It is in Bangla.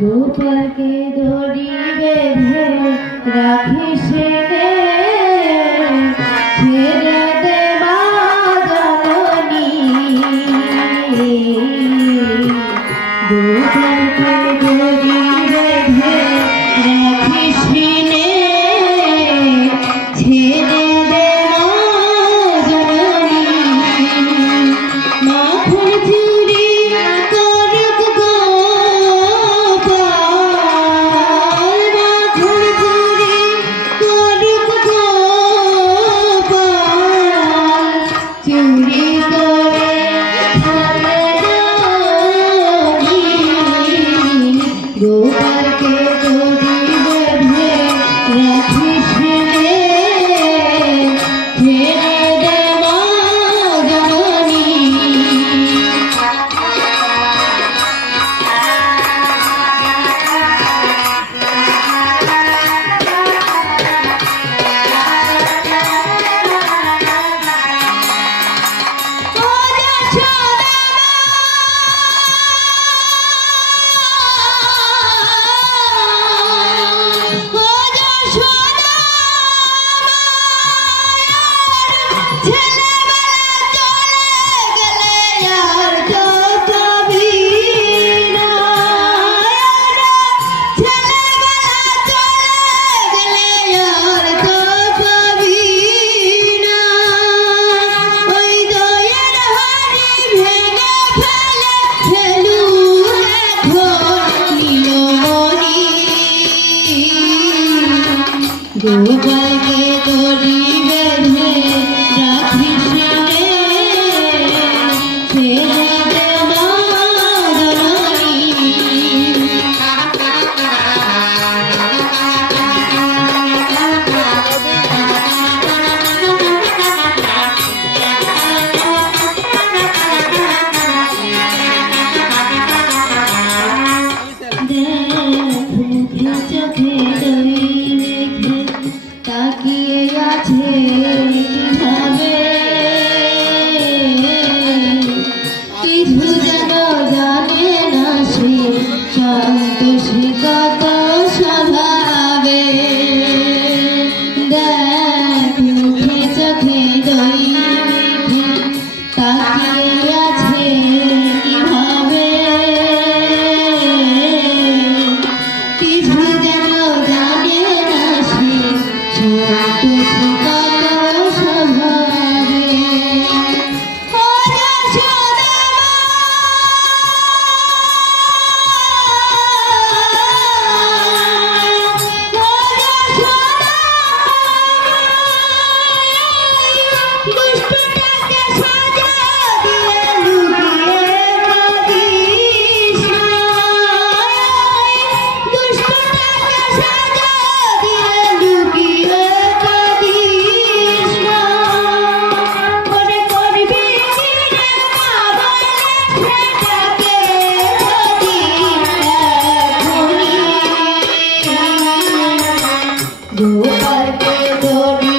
তোমাকে ধরিবে ধরে রাখি সে সাথে দেখে তাকিয়ে আছে Happy Birthday.